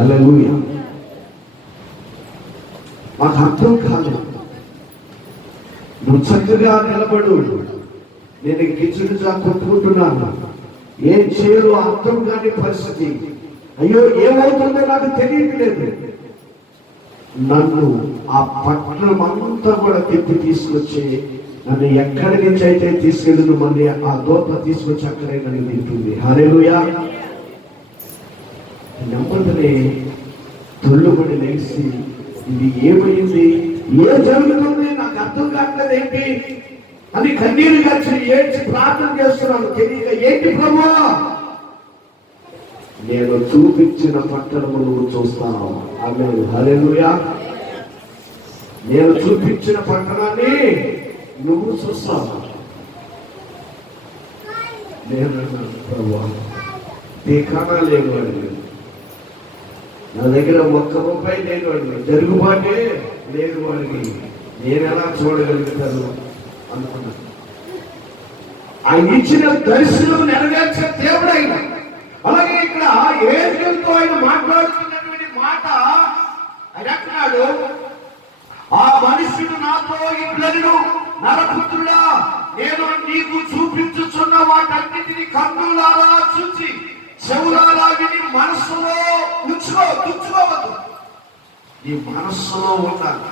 హల్లెలూయా. మాకు అర్థం కాలేదు. నువ్వు చక్కగా నిలబడు, నేను గిచ్చుడుగా కొట్టుకుంటున్నాను, ఏం చేయాలో అర్థం కాని పరిస్థితి, అయ్యో ఏమవుతుందో నాకు తెలియట్లేదు. నన్ను ఆ పట్టణం అంతా కూడా తిప్పి తీసుకొచ్చి నన్ను ఎక్కడి నుంచి అయితే తీసుకెళ్ళదు మళ్ళీ ఆ దోత తీసుకొచ్చి అక్కడే నన్ను తింటుంది. హల్లెలూయా. నెమ్మదిని తొల్లుబడి లేచి ఇది ఏమైంది, ఏం జరుగుతుంది, నాకు అర్థం కావట్లేదు ఏంటి అని కన్నీరు కలిసి ఏడ్చి ప్రార్థన చేస్తున్నాను. తెలియక ఏంటి ప్రభువా, నేను చూపించిన పట్టణము నువ్వు చూస్తావు. ఆమేన్. హల్లెలూయా. నేను చూపించిన పట్టణాన్ని నువ్వు చూస్తావు. నేను ప్రభువా టీకానా లేనివాడిని, నా దగ్గర ₹1 లేనివాడిని, జరుగుబాటే లేనివాడిని నేను ఎలా చూడగలుగుతాను అనుకున్నాను. ఆయన ఇచ్చిన దర్శనం నెరవేర్చే దేవుడు ఆయన. అలాగే ఇక్కడ యేసుతో ఆయన మాట్లాడుతున్నటువంటి మాట ఆయన అంటున్నాడు, ఆ మనుషుడు నాతో ఇట్లనెను, నరపుత్రుడా, నేను నీకు చూపించుచున్న వాటన్నిటిని కన్నులారా చూచి చెవులారా విని మనస్సులో ఉంచుకోవద్దు. నీ మనస్సులో ఉండాలి.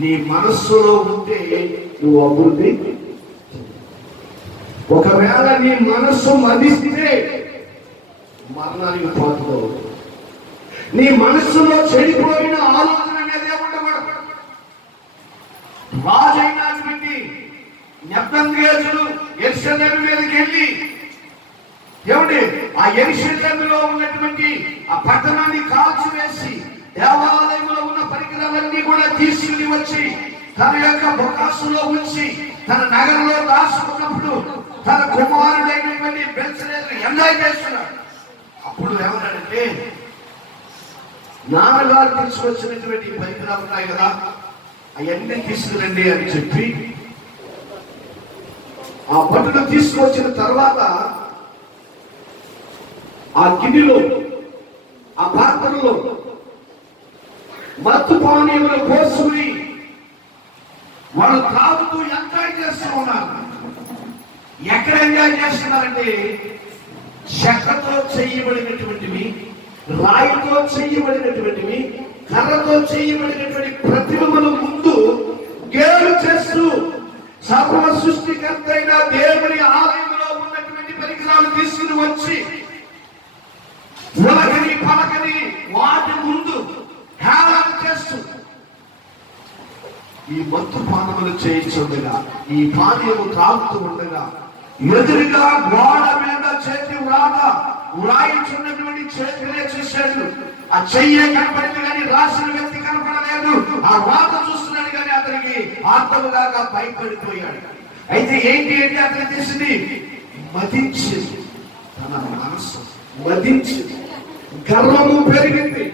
నీ మనస్సులో ఉంటే నువ్వు అభివృద్ధి. ఒకవేళ నీ మనస్సు మదిస్తే మరణానికి పోతావు. నీ మనస్సులో చెడిపోయిన ఆలోచన అనేది ఉండకూడదు. రాజైనటువంటి నెబుకద్నెజరు యెరూషలేము మీదకి వెళ్ళి ఏమండి ఆ యెరూషలేములో ఉన్నటువంటి ఆ పట్టణాన్ని కాల్చివేసి దేవాలయంలో ఉన్న పరికరాలన్నీ కూడా తీసుకుని వచ్చి తన యొక్క బొకాసులో ఉంచి తన నగరంలో దాచుకున్నప్పుడు తన కుమారుడైనటువంటి బెల్షస్సరు ఎంజాయ్ చేస్తున్నాడు. అప్పుడు ఏమన్నాడంటే, నాన్నగారు తీసుకొచ్చినటువంటి పరికరాలు ఉన్నాయి కదా, అవన్నీ తీసుకురండి అని చెప్పి ఆ పట్టును తీసుకొచ్చిన తర్వాత ఆ గిన్నెలో ఆ పాత్రలో మత్తు పానీయములు పోసుకుని వాళ్ళు తాగుతూ ఎంజాయ్ చేస్తూ ఉన్నారు. ఎక్కడ ఎంజాయ్ చేస్తున్నారంటే చెక్కతో చేయబడినటువంటివి, రాయితో చేయబడినటువంటివి, కర్రతో చేయబడినటువంటి ప్రతిమల ముందు గేలు చేస్తూ సర్వ సృష్టికర్త అయిన దేవుని ఆలయంలో ఉన్నటువంటి పరికరాలు తీసుకుని వచ్చి ఉలకని పలకని వాటి ముందు హేళన చేస్తూ ఈ మత్తు పానములు చేయించుండగా, ఈ పానీయము త్రాగుతూ ఉండగా ఎదురుగా గోడ మీద చేతి వ్రాయించున్నటువంటి చేతినే చూశాడు. ఆ చెయ్యే కనపడింది కానీ రాసిన వ్యక్తి కనపడలేదు. ఆ రాత చూస్తున్నాడు కానీ అతనికి ఆత్మలుగా భయపడిపోయాడు. అయితే ఏంటి అతను చేసింది, మదించింది. తన మనస్సు మదించింది. గర్వము పెరిగింది,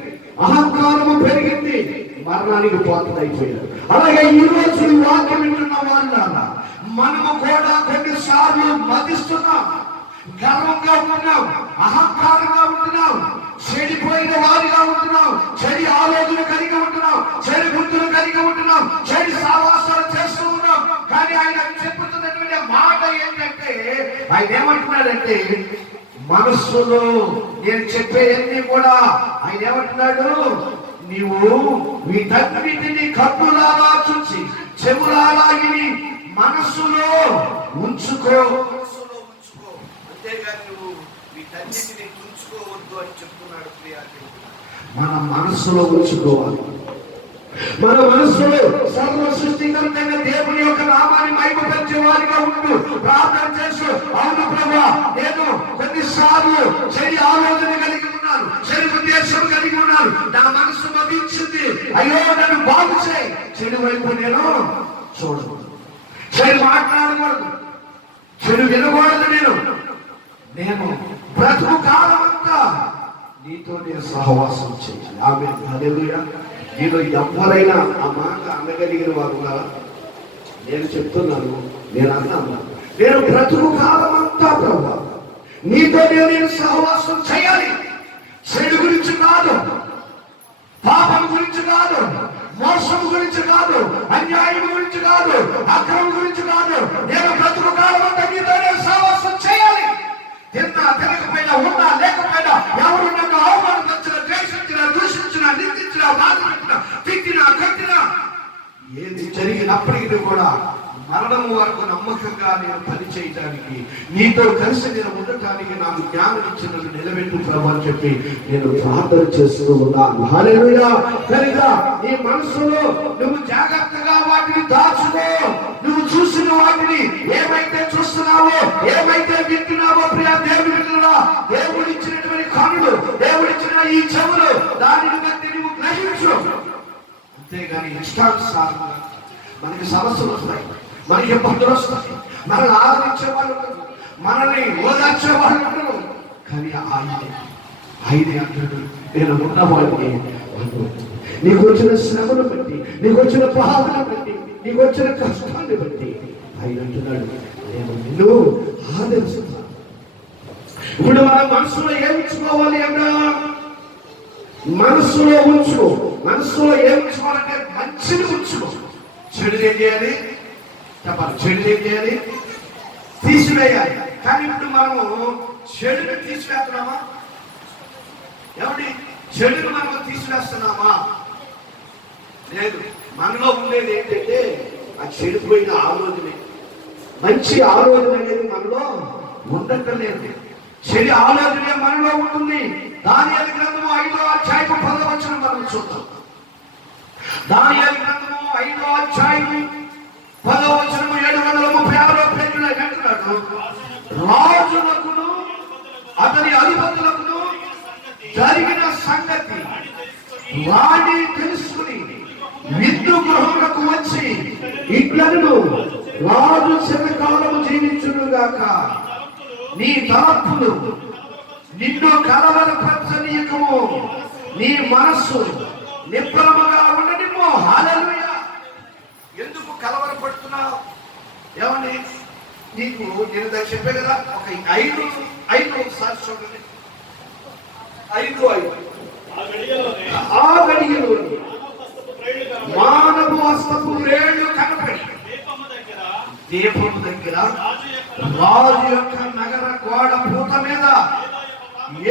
అహంకారము పెరిగింది, మరణానికి పాత్రైపోయాడు. అలాగే ఈ రోజు వాక్యం వింటున్న వాళ్ళ మనము కూడా కొన్నిసార్లు మదిస్తున్నాం, గర్వంగా ఉంటున్నాం, అహంకారంగా ఉంటున్నాం, చెడిపోయిన వారిగా ఉంటున్నాం, చెడి ఆలోచన కలిగి ఉంటున్నాం, చెడి బుద్ధులు కలిగి ఉంటున్నాం, చెడి సావాసాలు చేస్తూ ఉన్నాం. కానీ ఆయన చెప్పుతున్నటువంటి మాట ఏంటంటే, ఆయన ఏమంటున్నాడంటే మనస్సులో నేను చెప్పేవన్నీ కూడా ఆయన ఏమంటున్నాడు, నీవు వీటన్నిటిని కన్నులారా చూచి చెవులారా విని మనస్సులో ఉంచుకో. అంతేగాని నువ్వు వీటన్నిటిని ఉంచుకోవద్దు అని చెప్తున్నాడు. మన మనస్సులో ఉంచుకోవాలి. మన మనస్సులో సర్వ సృష్టికర్తైన దేవుని యొక్క నామాన్ని మహిమపరిచే వారిగా ఉంటూ ప్రార్థన చేస్తూ, అవును ప్రభువా, నేను కొన్నిసార్లు చెడు ఆలోచన కలిగి ఉన్నాను, చెడు ఉద్దేశం కలిగి ఉన్నాను, నా మనస్సు మదించింది, అయ్యో నన్ను బాగు చేయి. చెడు వైపు నేను చూడకూడదు, చెడు మాట్లాడకూడదు, చెడు వినకూడదు. నేను బ్రతుకు కాలం అంతా నీతో నేను సహవాసం చేయాలి. ఆమేన్. హల్లెలూయా. నేను ఎవరైనా ఆ మాట అనగలిగిన వారు ఉన్నారా? నేను చెప్తున్నాను, నేను అన్నాను, నేను బ్రతుకు కాలం అంతా ప్రభువా నీతో నేను సహవాసం చేయాలి. చెడు గురించి కాదు, అక్రమం గురించి కాదు. నేను బ్రతుకు కాలం అంతా నీతోనే సహవాసం చేయాలి. తిన్నా తినకపోయినా, ఉన్నా లేకపోయినా, ఎవరు నన్ను అవమానపరిచినా, ద్వేషించినా, దూషించినా, నిందించినా, బాధ పెట్టినా, తిట్టినా, కట్టినా, ఏది జరిగినప్పటికీ కూడా మరణం వరకు నమ్మకంగా నేను పని చేయడానికి, నీతో కలిసి నేను ఉండటానికి నాకు జ్ఞానం ఇచ్చినట్టు నిలబెట్టు ప్రభు అని చెప్పి నేను ప్రార్థన చేస్తూ ఉన్నాను. హల్లెలూయా. కనుక నీ మనసులో నువ్వు జాగ్రత్తగా వాటిని దాచుకో. నువ్వు చూసిన వాటిని, ఏమైతే చూస్తున్నావో, ఏమైతే వింటున్నావో ప్రియా దేవుడి బిడ్డలారా, దేవుడిచ్చినటువంటి కన్నులు, దేవుడిచ్చిన ఈ చెవులు, దానిని బట్టి నువ్వు గ్రహించు. అంతేగాని ఇష్టానుసారంగా మనకి సమస్యలు వస్తాయి, మనకి ఇబ్బందులు వస్తాయి, మనల్ని ఆదరించే వాళ్ళు ఉండరు, మనల్ని ఓదార్చే వాళ్ళు ఉండరు. కానీ ఆయనే అంటాడు, నేను ఉన్నవాడిని. నీకు వచ్చిన శ్రమను బట్టి, నీకు వచ్చిన బాధను బట్టి, నీకు వచ్చిన కష్టాన్ని బట్టి ఆయన అంటున్నాడు, నేను నిన్ను ఆదరిస్తున్నాను. ఇప్పుడు మన మనసులో ఏం ఉంచుకోవాలి అన్నా, మనసులో ఉంచుకో. మనసులో ఏం ఉంచుకోవాలంటే మంచిని ఉంచుకో. చెడు ఏం చేయాలి చెప్పాలి, చెడు ఏం చేయాలి, తీసివేయాలి. కానీ ఇప్పుడు మనము చెడుని తీసివేస్తున్నామా? ఏమండి, చెడుని మనము తీసివేస్తున్నామా? లేదు. మనలో ఉండేది ఏంటంటే ఆ చెడిపోయిన ఆలోచనే. మంచి ఆలోచన అనేది మనలో ఉండటం లేదు, చెడు ఆలోచనే మనలో ఉంటుంది. దానియేలు గ్రంథము 5వ అధ్యాయము 10వ వచనం మనం చూద్దాం. దానియేలు గ్రంథము 5వ అధ్యాయము 10వ వచనము 736వ పేజీలో అంటున్నాడు, రాజులకును అతని అధిపతులకును జరిగిన సంగతి వాడి తెలుసుకుని విందు గృహములకు వచ్చి ఇట్లను, రాజు శతకాలము జీవించునుగాక, నీ తలపులు నిన్ను కలవరపరచనీయకము, నీ మనస్సు నిబ్బరముగా ఉండనిమ్ము. హల్లెలూయా. ఎందుకు కలవరపడుతున్నావు? ఏమని నీకు నేను చెప్పే కదా, ఒక 5 ఒకసారి చూడండి. 5 ఆ గడియలోని మానవ హస్తపు రేళ్లు కనపడి దీపము దగ్గర రాజు యొక్క నగర గోడ పూత మీద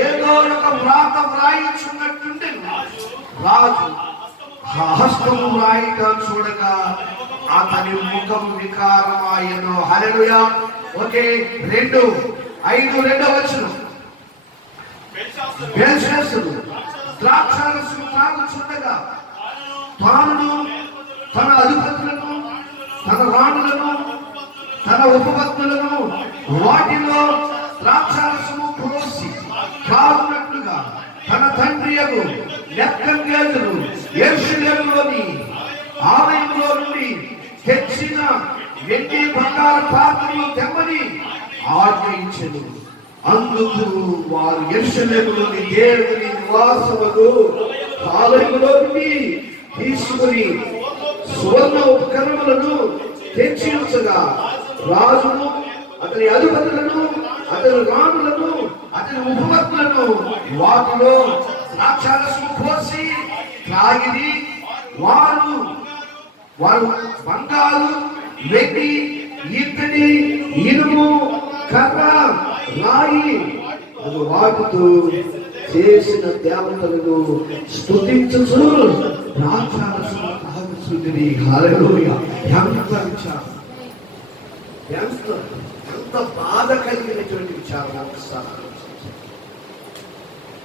ఏదో ఒక వ్రాత వ్రాయించున్నట్టుండి రాజు హస్తము వ్రాయటం చూడగా అతని ముఖం వికారమాయను. హల్లెలూయా. ఓకే. 2:5 వచనం. బెల్షస్సరు ద్రాక్షారసము త్రాగుచుండగా తానును తన అధిపతులను, తన రాణులను, తన ఉపపత్నులను వాటిలో ద్రాక్షారసము పోసి త్రాగునట్లుగా తన తండ్రియగు నెబుకద్నెజరు యెరూషలేములోని ఆలయములో నుండి తెచ్చిన వెండి బంగారు పాత్రలు తెమ్మని ఆజ్ఞయించెను. అందుకు వారు యెరూషలేములోని దేవుని నివాసముకు ఆలయములో నుండి తీసుకుని సువర్ణ ఉపకరణములను తెచ్చి ఉంచగా రాజును, అతని అధిపతులను, అతని రాణులను, అతని ఉపపత్నులను వాటిలో ద్రాక్షారసము పోసి త్రాగిరి. వారు బంగారు, వెండి, ఇత్తడి, ఇనుము, కర్ర, రాయి వాటితో చేసిన దేవతలను స్తుతించుచు ద్రాక్షారసము తాగుచుండిరి. హల్లెలూయా. ఎంత బాధ కలిగినటువంటి విచారణ.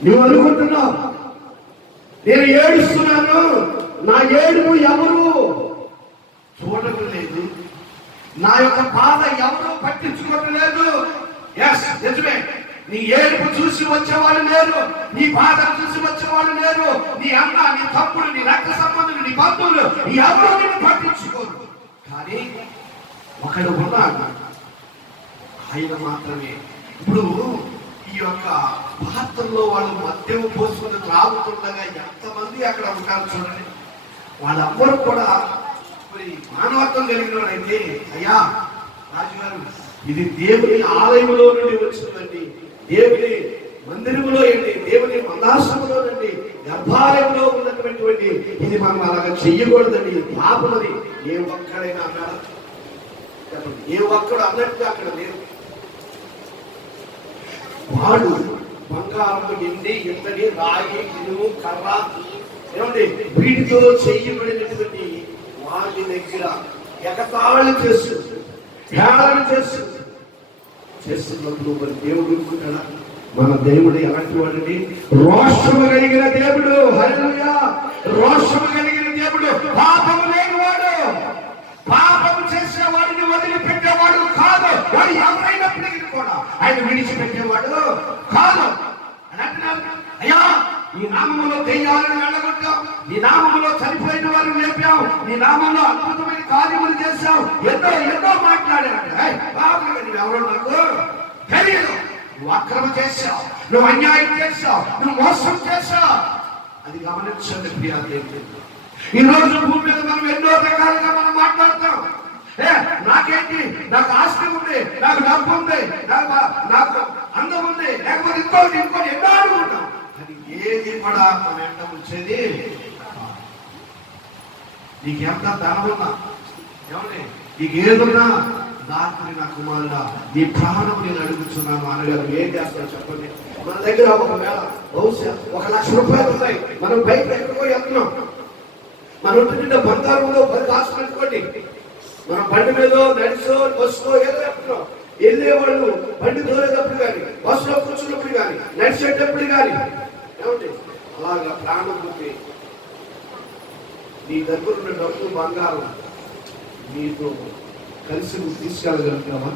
నువ్వు అనుకుంటున్నావు నేను ఏడుస్తున్నాను, నా ఏడుపు ఎవరు చూడటం లేదు, నా యొక్క బాధ ఎవరు పట్టించుకోవడం లేదు. ఎస్, నిజమే. నీ ఏడుపు చూసి వచ్చేవాళ్ళు లేరు, నీ బాధ చూసి వచ్చేవాళ్ళు లేరు. నీ అన్న, నీ తమ్ముడు, నీ రక్త సంబంధులు, నీ బంధువులు ఎవరు నిన్ను పట్టించుకోరు. కానీ ఒకడు ఉన్నాడు, ఆయన మాత్రమే. ఇప్పుడు ఈ యొక్క పాత్రలో వాళ్ళు మద్యం పోసుకుని త్రాగుతుండగా ఎంతమంది అక్కడ ఉంటారు చూడండి. వాళ్ళందరూ కూడా మరి మానవత్వం కలిగిన అయితే, అయ్యా రాజుగారు, ఇది దేవుని ఆలయంలో నుండి వచ్చిందండి, దేవుని మందిరంలో ఏంటి, దేవుని మందాసములో నుండి గర్భాలయంలో ఉన్నటువంటి ఉన్నటువంటి ఇది మనం అలాగా చెయ్యకూడదండి, ఇది పాపమని ఏ ఒక్కడైనా అన్నాడా? చెప్పండి, ఏ ఒక్కడు అన్నట్టుగా అక్కడ లేదు. వాడు బంగారం, ఎండి, ఇత్తడి, రాగి, ఇనుము, కర్ర ఏమండి వీటితో చెయ్యబడినటువంటి వాటి దగ్గర ఎగతాళి హేళన చేస్తున్నప్పుడు మరి దేవుడు అనుకుంటాడా? మన దేవుడు ఎలాంటి వాడిని? రోషము కలిగిన దేవుడు. హల్లెలూయా! రోషము కలిగిన దేవుడు. పాపము లేనివాడు, పాపము చేసిన వాడిని వదిలిపెట్టేవాడు కాదు. వాడు ఎవరైనప్పటికీ కూడా ఆయన విడిచిపెట్టేవాడు కాదు అని అంటున్నారు. అయ్యా, ఈ నామములో దెయ్యాలను వెళ్ళగొట్టాం, నీ నామములో చనిపోయిన వారిని లేపాం, నీ నామంలో అద్భుతమైన కార్యములు చేశావు, ఎన్నో మాట్లాడాడు. నువ్వు ఎవరో నాకు తెలియదు. నువ్వు అక్రమం చేశావు, నువ్వు అన్యాయం చేశావు, నువ్వు మోసం చేశావు. అది గమనించండి ప్రియా దేవుడు. ఈ రోజు భూమి మీద మనం ఎన్నో రకాలుగా మనం మాట్లాడతాం. నాకేంటి, నాకు ఆస్తి ఉంది, నాకు డబ్బు ఉంది, నాకు అందం ఉంది, లేకపోతే ఇంకోటి ఎన్నో అనుకుంటాం. అది ఏది కూడా మన ఎంట వచ్చేది. నీకెంత ధనం ఉన్నా, ఏమండి నీకేదున్నా, రాత్రి నా కుమారుడా నీ ప్రాణం నేను అడుగుతున్నాను అనగారు. ఏం చేస్తావు చెప్పండి? మన దగ్గర ఒకవేళ బహుశా 1,00,000 రూపాయలు ఉన్నాయి, మనం బయట ఎక్కడికో వెళ్తున్నాం, మన ఇంటి నిండా బంగారంలో 10 కాసు పెట్టుకోండి, మనం బండి మీద నడిచో బస్సులో ఏదో వెళ్తున్నాం. వెళ్ళేవాళ్ళు బండి దూరేటప్పుడు కానీ, బస్సులో కూర్చున్నప్పుడు కానీ, నడిచేటప్పుడు కానీ ఏమంటే అలాగా ప్రాణం ఉంది. నీ దగ్గర ఉన్న డబ్బు, బంగారం నీతో కలిసి నువ్వు తీసుకెళ్ళగలుగుతావా?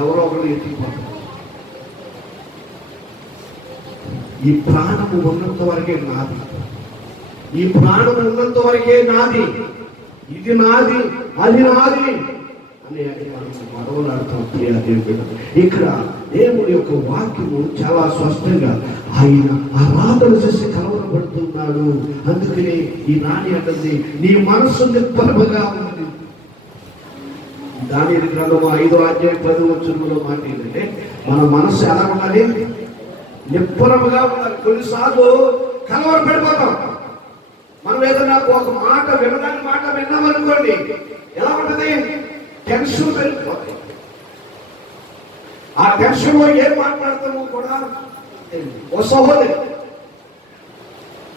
ఎవరో ఒకరు ఎత్తుకుపోతారు. ఈ ప్రాణము ఉన్నంత వరకే నాది, ఈ ప్రాణం ఉన్నంత వరకే నాది, ఇది నాది, అది నాది అని మనవలాడుతాం. ప్రియా దేవుడు, ఇక్కడ దేవుడి యొక్క వాక్యము చాలా స్పష్టంగా ఆయన ఆరాధన చేసి కలవరపడుతున్నాడు. అందుకనే ఈ నాని అంటుంది, నీ మనస్సు నిప్పరముగా ఉంది. దానియేలు గ్రంథము 5:10 మాట ఏంటంటే, మన మనస్సు ఎలా ఉండాలి? నిప్పరముగా ఉండాలి. కొన్నిసార్లు కలవరపడిపోతాం. మనం ఏదైనా ఒక మాట వినడానికి మాట విన్నామనుకోండి, ఎలా ఉంటుంది? టెన్షన్ పెరిగిపోతాయి. ఆ టెన్షన్ లో ఏం మాట్లాడతామో కూడా ఓ సహోదరి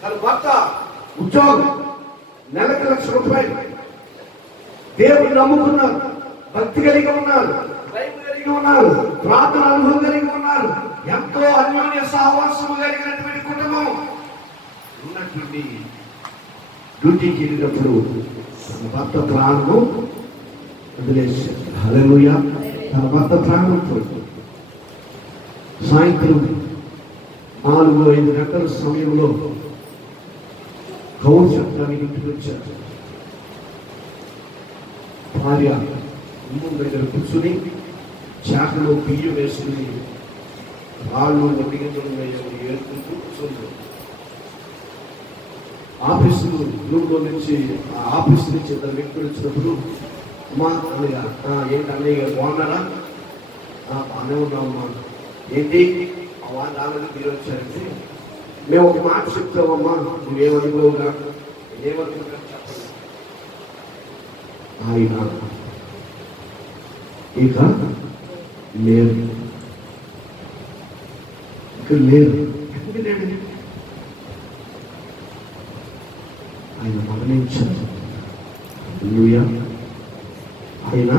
తన భర్త ఉద్యోగం, నెలకు 1,00,000 రూపాయలు, దేవుడు నమ్ముకున్నారు, భక్తి కలిగి ఉన్నారు, భయం కలిగి ఉన్నారు, ప్రార్థన అనుభవం కలిగి ఉన్నారు, ఎంతో అన్యోన్య సహవాసము కలిగినటువంటి కుటుంబం ఉన్నటువంటి డ్యూటీకి వెళ్ళినప్పుడు తన భర్త ప్రాణము వదిలేశారు. హల్లెలూయా! తన భర్త ప్రాణం పోయింది. సాయంత్రం 4-5 గంటల సమయంలో గౌరు శబ్దానికి ఇంటికి వచ్చారు. భార్య గుమ్మం దగ్గర కూర్చుని చాకలో బియ్యం వేసుకుని రాళ్ళు ఒడ్డిగింజలు వేసుకుని ఏడుకుంటూ కూర్చున్నారు. రూమ్లో నుంచి ఆ ఆఫీస్ నుంచి ఇద్దరు వ్యక్తులు వచ్చినప్పుడు, అమ్మా అన్నయ్య, ఏంటి అన్నయ్య గారు బాగున్నారా? బాగానే ఉన్నామమ్మా. ఏంటి వాళ్ళని మీరు వచ్చారంటే, మేము ఒక మాట చెప్తామమ్మా, నువ్వేమనుకోవుగా, ఏమనుకుంటా చెప్పండి. ఆయన ఇక లేరు, ఎందుకు లేడు? ఆయన మరణించారు. హల్లెలూయా! ఆయన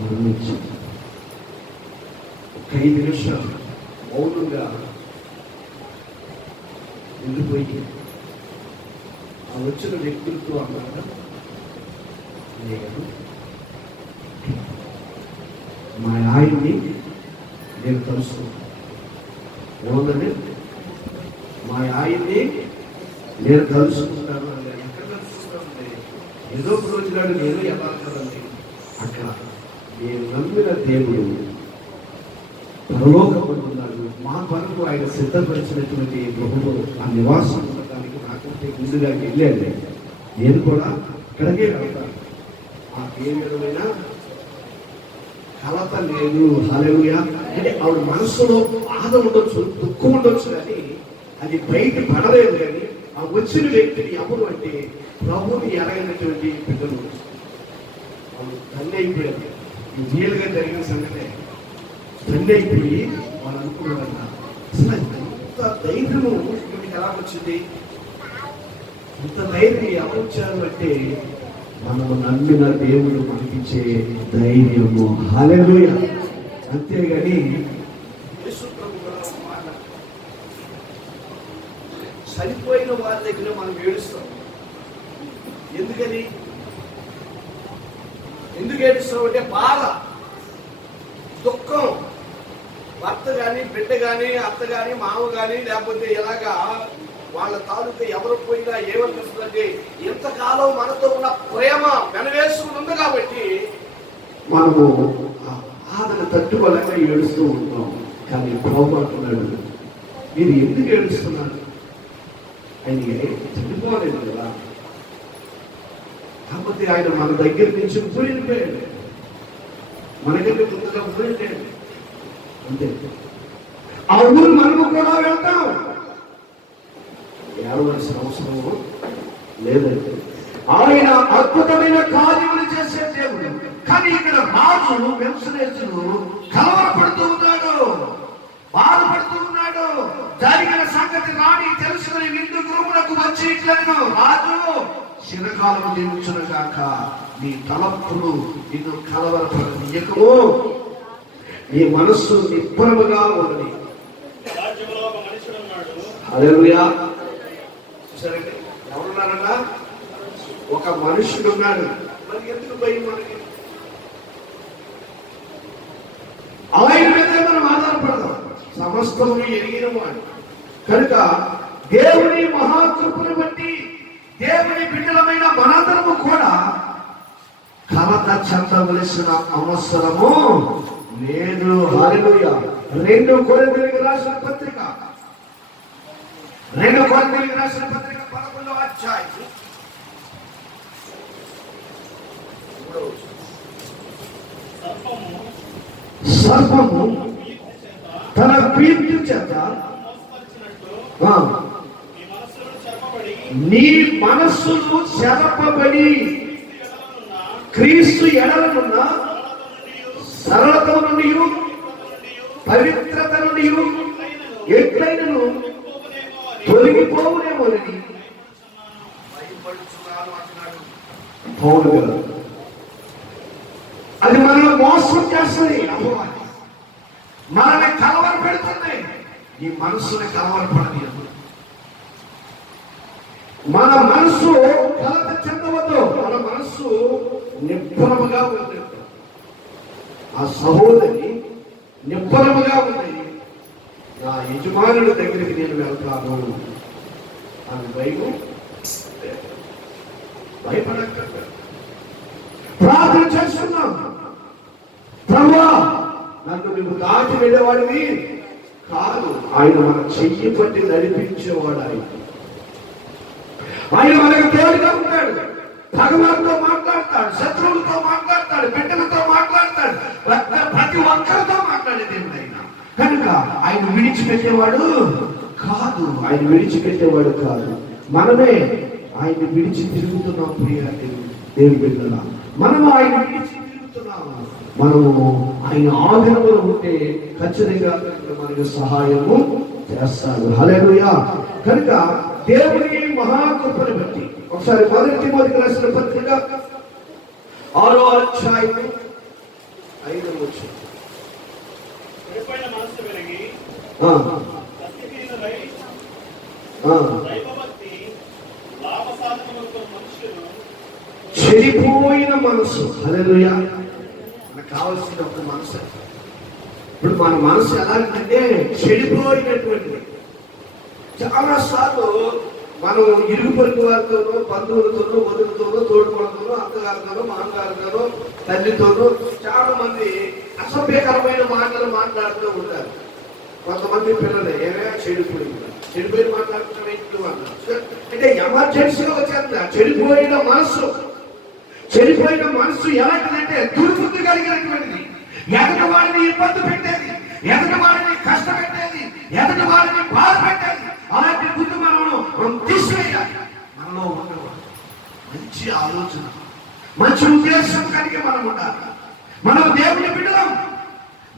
మరణించారు. 5 నిమిషాలు మౌనంగా ఉండిపోయి ఆ వచ్చిన వ్యక్తులతో అన్నారు, మా ఆయన్ని నేను కలుసుకుంటాను. ఏముందండి? మా ఆయన్ని నేను కలుసుకుంటాను. ఎక్కడ కలుసుకుంటానండి? ఏదో ఒక రోజు నాడు నేను ఎలా కదండి అక్కడ నేను నమ్మిన దేవుడు పరలోకమంటున్నాడు. మా కొరకు ఆయన సిద్ధపరిచినటువంటి గృహంలో ఆ నివాసం ఉండడానికి నాకంటే ముందుగా వెళ్ళాడు. నేను కూడా ఇక్కడికే వెళ్తాను. ఆ ఏ విధమైన కలత లేదు. హల్లెలూయా! అంటే ఆవిడ మనసులో బాధ ఉండొచ్చు, దుఃఖం ఉండొచ్చు, కానీ అది బయట పడలేదు. కానీ ఆ వచ్చిన వ్యక్తిని ఎవరు అంటే ప్రభుని ఎరగనటువంటి బిడ్డలు తల్లి అయిపోయారు. ఈ వీలుగా జరిగిన సంగతే తల్లి అయిపోయి వాళ్ళు అనుకున్నారన్న అసలు ఎంత ధైర్యము వీటికి ఎలా వచ్చింది? ఇంత ధైర్యం ఎవరు వచ్చారు అంటే మనము నమ్మిన దేవుడు మనకిచ్చే ధైర్యము. హల్లెలూయా. అంతేగాని చనిపోయిన వారి దగ్గర మనం ఏడుస్తాం. ఎందుకు ఏడుస్తాం అంటే బాధ, దుఃఖం. భర్త కానీ, బిడ్డ కానీ, అత్త కానీ, మామ కానీ, లేకపోతే ఎలాగా వాళ్ళ తాలూకా ఎవరు పోయినా ఏమనిపిస్తుందంటే ఇంతకాలం మనతో ఉన్న ప్రేమ వెనవేసుకుని ఉంది కాబట్టి మనము బాధను తట్టుకోలేక ఏడుస్తూ ఉంటాం. కానీ ప్రభు అంటున్నాడు, మీరు ఎందుకు ఏడుస్తున్నారు? ఆయన చనిపోలేదు కదా, కాకపోతే ఆయన మన దగ్గర నుంచి ఊరిపోయాడు, మనకంటే ముందుగా ఊరిపోయాడు. అంతే. ఆ ఊరు మనము కూడా వెళ్తాం, ఏడవలసిన అవసరము లేదంటే. ఆయన అద్భుతమైన కార్యములు చేసే దేవుడు. కానీ ఇక్కడ రాజు వెంసనేసుడు కలవరపడుతూ ఉన్నాడు, బాధపడుతూ ఉన్నాడు. జరిగిన సంగతి రాణి తెలుసుకుని విందు గృహములకు వచ్చి ఇట్లను, రాజు చిరకాలము జీవించును గాక, నీ తలపులు నిన్ను కలవరపడనీయకము, నీ మనస్సు నిబ్బరముగా ఉన్నది. హల్లెలూయా. చూసారండి, ఎవరున్నారన్నా? ఒక మనుషుడు ఉన్నాడు. మరి ఎందుకు భయం మనకి? ఆయన మీద మనం ఆధారపడదాం. సమస్తము ఎరిగిన వాడు కనుక దేవుని మహాకృపను బట్టి దేవుని బిడ్డలమైన మనందరము కూడా కలత చెందవలసిన అవసరము లేదు. హల్లెలూయా. 2 కొరింథీయులకు రాసిన పత్రిక 11వ అధ్యాయం సర్పము తన కీర్తి చేత నీ మనస్సును చెరపబడి క్రీస్తు ఎడలనున్న సరళత నుండి పవిత్రత నుండి ఎట్లయినను తొలగిపోవునేమోనని భయపడుచున్నాను అంటున్నాడు పౌలు గారు. అది మనల్ని మోసం చేస్తుంది, అపవాది మనల్ని కలవర పెడుతుంది. ఈ మనస్సుని కలవరపడని, మన మనస్సు కలత చెందవద్దు, మన మనస్సు నిబ్బరముగా ఉంది. ఆ సహోదరి నిబ్బరముగా ఉంది. నా యజమానుడి దగ్గరికి నేను వెళ్తాను అని భయపడక్కర్లేదు. ప్రార్థన చేస్తున్నాం, ప్రభువా నన్ను నువ్వు దాటి వెళ్ళేవాడివి కాదు. ఆయన మన చెయ్యి పట్టి నడిపించేవాడు. ఆయన మనకు తోడుగా ఉంటాడు. భగవాన్తో మాట్లాడతాడు, శత్రువులతో మాట్లాడతాడు, బిడ్డలతో మాట్లాడతాడు, ప్రతి ఒక్కరితో మాట్లాడే దేవుడు ఆయన. కనుక ఆయన విడిచిపెట్టేవాడు కాదు, ఆయన విడిచిపెట్టేవాడు కాదు. మనమే ఆయన విడిచి తిరుగుతున్నాం. ప్రియ దేవుని బిడ్డల, మనము ఆయన విడిచి తిరుగుతున్నాము. మనము ఆయన ఆధీనంలో ఉంటే ఖచ్చితంగా మనకు సహాయము చేస్తాడు. హల్లెలూయా. కనుక దేవుని మహాకృపను బట్టి ఒకసారి 1 తిమోతికి రాసిన పత్రిక 6వ అధ్యాయం 5వ వచనం. చెడిపోయిన మనసు. హల్లెలూయా. మనకు కావాల్సిన ఒక మనసు. ఇప్పుడు మన మనసు ఎలాంటిదంటే చెడిపోయినటువంటిది. చాలా సార్లు మనం ఇరుగు పొరుగు వారితోనో, బంధువులతోనో, వదులతోనో, తోడుకోవడంతోనో, అత్తగారితోనో, మామగారితోనో, తల్లితోనో చాలా మంది అసభ్యకరమైన మాటలు మాట్లాడుతూ ఉంటారు. కొంతమంది పిల్లలు ఏమైనా చెడిపోయి మాట్లాడుతున్నారు అంటే ఎమర్జెన్సీగా వచ్చేస్తా. చెడిపోయిన మనసు ఎలాంటిదంటే దుర్బుద్ధి కలిగినటువంటిది. ఎదుటి వారిని ఇబ్బంది పెట్టేది, ఎదుటి వారిని కష్టపెట్టేది, ఎదుటి వారిని బాధ పెట్టేది. అలాంటి మనం తీసివేయాలి. మనలో ఉండేవాడు మంచి ఆలోచన, మంచి ఉద్దేశం కలిగి మనం ఉండాలి. మనం దేవుని బిడ్డలం.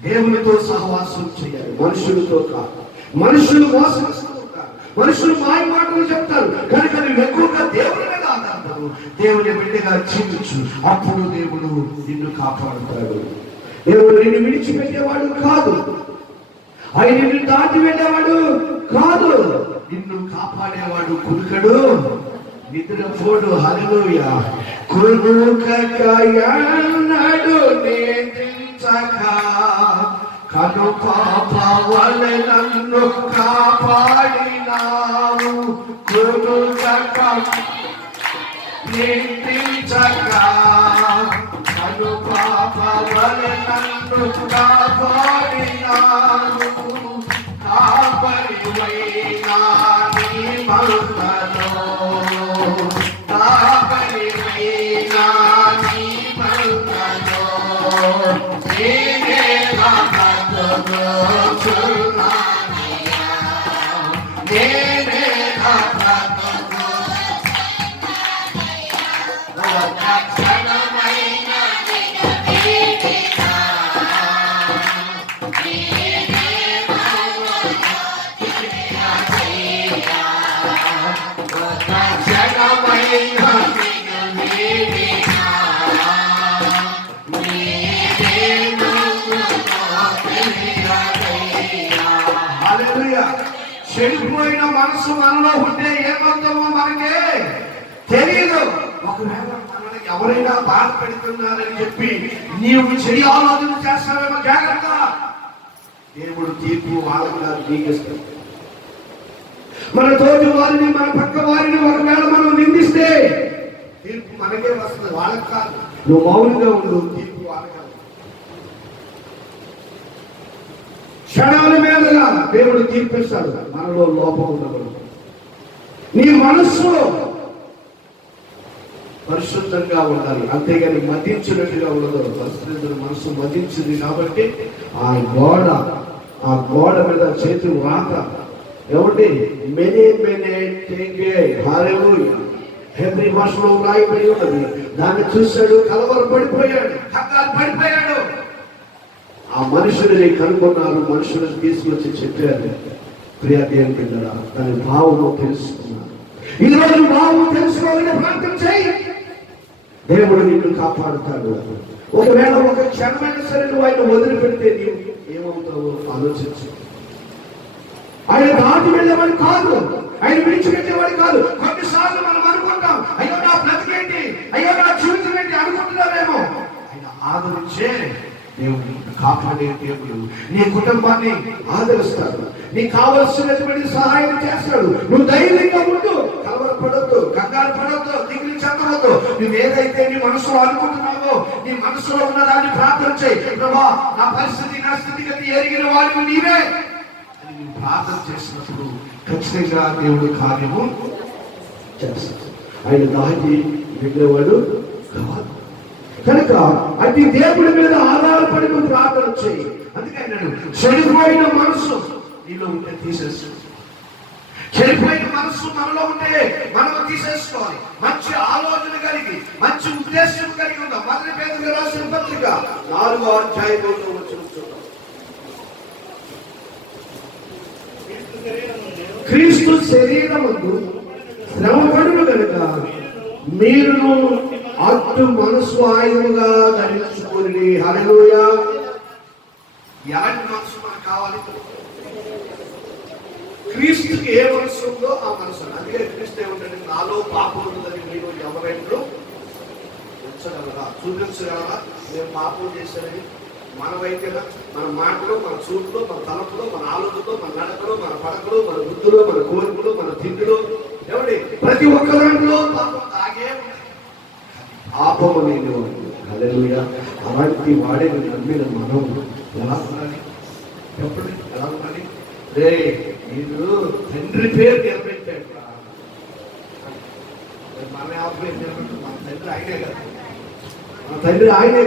దేవునితో సహవాసం చేయాలి, మనుషులతో కాదు. మనుషులు మోసగిస్తూ ఉంటారు, మనుషులు మాయ మాటలు చెప్తారు, కనుక నువ్వు ఎక్కువగా దేవుని మీద ఆధారపడు. దేవుని బిడ్డగా జీవించు, అప్పుడు దేవుడు నిన్ను కాపాడుతాడు. దేవుడు నిన్ను విడిచిపెట్టేవాడు కాదు, ఆయన నిన్ను దాటి వెళ్ళేవాడు కాదు. నిన్ను కాపాడేవాడు కునుకడు, నిద్రపోడు. హల్లెలూయా. కునుకకయన్నడు నిద్రించక, కను పాప వలె నన్ను కాపాడినావు. కునుకక నిద్రించక, కను పాప వలె నన్ను కాపాడినావు. కాపరివైనా నీ మరుతలో, కాపరివైనా నీ మరుతలో, నేనే భక్తుడు చున్నానయ్యా, నేనే భక్తుడు. రక్షణమైన చెడిపోయిన మనసు మనలో ఉంటే ఏమవుతామో మనకే తెలియదు. ఒకవేళ మనల్ని ఎవరైనా బాధ పెడుతున్నారని చెప్పి నీవు చెడు ఆలోచన చేస్తావేమో, జాగ్రత్త. దేవుడు తీర్పు వాళ్ళగా నీకిస్తాడు. మన తోటి వారిని, మన పక్క వారిని ఒకవేళ మనం నిందిస్తే తీర్పు మనకే వస్తుంది, వాళ్ళకి కాదు. నువ్వు మౌనంగా ఉండు, తీర్పు వాళ్ళకి. క్షణాల మీదుగా దేవుడు తీర్పిస్తాడు. మనలో లోపం ఉండదు. నీ మనస్సు పరిశుద్ధంగా ఉండాలి, అంతేగాని మదించినట్టుగా ఉండదు. పరిశుద్ధుల మనస్సు మదించింది కాబట్టి ఆ గోడ మీద చేతి రాత ఏమంటే మెనే టెంగే. హల్లెలూయా. హెబ్రీ భాషలో రాయబడి ఉన్నది. దాన్ని చూశాడు, కలవరపడిపోయాడు, పడిపోయాడు. ఆ మనుషులని కనుగొన్నారు, మనుషులను తీసుకొచ్చి చెప్పారు. ప్రియా దేవుని బిడ్డలారా, దాని భావము తెలుసుకున్నారు. ఈరోజు భావము తెలుసుకోవాలని ప్రార్థన చేయి, దేవుడు నిన్ను కాపాడుతాడు. ఒకవేళ ఒక క్షణమైన సరే నువ్వు ఆయన వదిలిపెడితే నీవు ఏమవుతావో ఆలోచించు. ఆయన దాటి వెళ్ళేవాడు కాదు, ఆయన విడిచిపెట్టేవాడు కాదు. కొన్నిసార్లు మనం అనుకుంటాం, అయ్యో నా బ్రతికేంటి, అయ్యో నా జీవితం ఏంటి అనుకుంటున్నావేమో. ఆయన ఆదరించే దేవుడు, కాపాడే దేవుడు. నీ కుటుంబాన్ని ఆదరిస్తాడు, నీకు కావలసినటువంటి సహాయం చేస్తాడు. నువ్వు ధైర్యంగా ఉండు, కలవరపడొద్దు, కంగారు పడొద్దు, దిగులు చెందవద్దు. నువ్వు ఏదైతే నీ మనసులో అనుకుంటున్నావో, నీ మనసులో ఉన్న దాన్ని ప్రార్థన చేయి. ప్రభా, నా పరిస్థితి, నా స్థితిగతి ఎరిగిన వాడిని నీవే అని నువ్వు ప్రార్థన చేసినప్పుడు ఖచ్చితంగా దేవుడు కార్యము చేస్తాడు. ఆయన దాటి వెళ్ళేవాడు కాదు. కనుక అతి దేవుడి మీద ఆధారపడి నువ్వు ప్రార్థన చేయి. అందుకే నేను చెడిపోయిన మనసు నీలో ఉంటే తీసేసు. చెడిపోయిన మనసు మనలో ఉంటే మనం తీసేసుకోవాలి. మంచి ఆలోచన కలిగి, మంచి ఉద్దేశం కలిగి ఉందాం. మొదటి పేతురు రాసిన పత్రిక 4వ అధ్యాయంలో వచ్చిన క్రీస్తు శరీరమందు శ్రమపడును కనుక మీరును అటు మనసు ఆయుధముగా ధరించుకోండి. హల్లెలూయా. ఎలాంటి మనసు మనకు కావాలి? క్రీస్తుకి ఏ మనసు ఉందో ఆ మనసు. అందుకే క్రీస్తు ఏమంటే, నాలో పాపం ఉందని మీరు ఎవరైనా ఉంచగలరా, చూపించగలరా? మేము పాపం చేశారని మనమైతేనా? మన మాటలు, మన చూపులో, మన తలపులో, మన ఆలోచనలో, మన నడకలో, మన పడకలో, మన బుద్ధులో, మన కోరికలో, మన తిండిలో, ఏమండి ప్రతి ఒక్క దాంట్లో పాపం తాగే పాపము లేనివాడు. హల్లెలూయా. అలాంటి వాడిని నమ్మిన మనం ఎలా ఉండాలి చెప్పండి? ఎలా ఉండాలి? రే, మీరు తండ్రి పేరు నిలబెట్టాడు. మన తండ్రి ఆయనే కదా, మన తండ్రి ఆయనే.